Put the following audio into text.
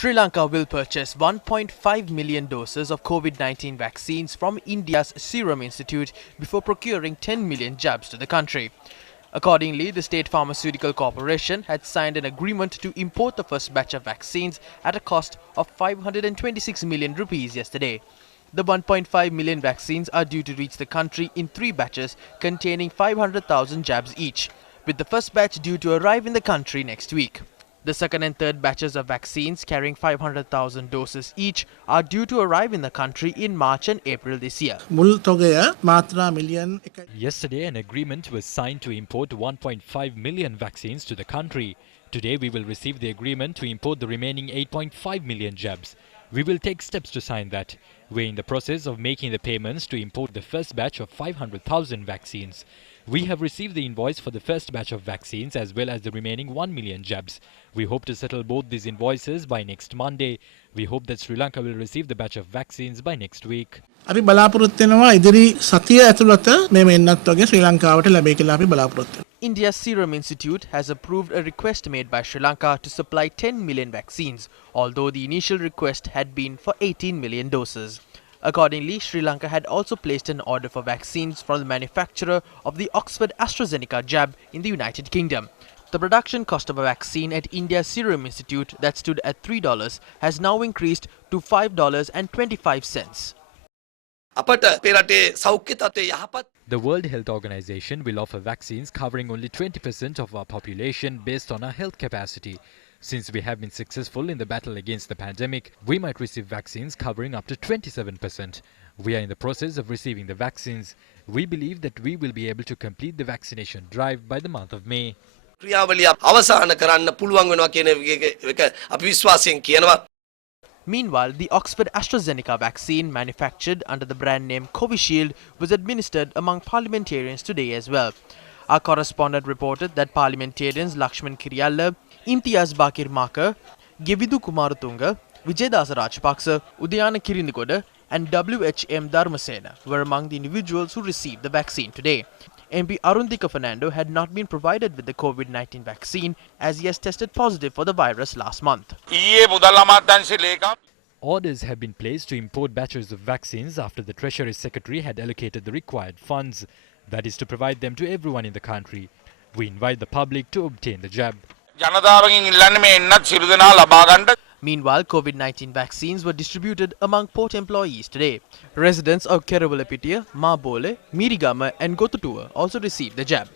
Sri Lanka will purchase 1.5 million doses of COVID-19 vaccines from India's Serum Institute before procuring 10 million jabs to the country. Accordingly, the State Pharmaceutical Corporation had signed an agreement to import the first batch of vaccines at a cost of 526 million rupees yesterday. The 1.5 million vaccines are due to reach the country in 3 batches containing 500,000 jabs each, with the first batch due to arrive in the country next week. The second and third batches of vaccines carrying 500,000 doses each are due to arrive in the country in March and April this year. Yesterday, an agreement was signed to import 1.5 million vaccines to the country. Today, we will receive the agreement to import the remaining 8.5 million jabs. We will take steps to sign that. We're in the process of making the payments to import the first batch of 500,000 vaccines. We have received the invoice for the first batch of vaccines as well as the remaining 1 million jabs. We hope to settle both these invoices by next Monday. We hope that Sri Lanka will receive the batch of vaccines by next week. අපි බලාපොරොත්තු වෙනවා ඉදිරි සතිය ඇතුළත මේ එන්නත් වගේ ශ්‍රී ලංකාවට ලැබෙයි කියලා අපි බලාපොරොත්තු වෙනවා. India's Serum Institute has approved a request made by Sri Lanka to supply 10 million vaccines, although the initial request had been for 18 million doses. Accordingly, Sri Lanka had also placed an order for vaccines from the manufacturer of the Oxford AstraZeneca jab in the United Kingdom. The production cost of a vaccine at India's Serum Institute that stood at $3 has now increased to $5.25. The World Health Organization will offer vaccines covering only 20% of our population based on our health capacity. Since we have been successful in the battle against the pandemic, we might receive vaccines covering up to 27%. We are in the process of receiving the vaccines. We believe that we will be able to complete the vaccination drive by the month of May. Meanwhile, the Oxford AstraZeneca vaccine, manufactured under the brand name Covishield, was administered among parliamentarians today as well. Our correspondent reported that parliamentarians Lakshman Kiriyalla, Imtiaz Bakir Makar, Gevidu Kumaratunga, Vijayadasa Rajapaksa, Udayana Kirindigoda and WHM Dharmasena were among the individuals who received the vaccine today. MP Arundika Fernando had not been provided with the COVID-19 vaccine as he has tested positive for the virus last month. Orders have been placed to import batches of vaccines after the Treasury Secretary had allocated the required funds. That is to provide them to everyone in the country. We invite the public to obtain the jab. Meanwhile, COVID-19 vaccines were distributed among port employees today. Residents of Kerawalapitia, Mabole, Mirigama and Gotutua also received the jab.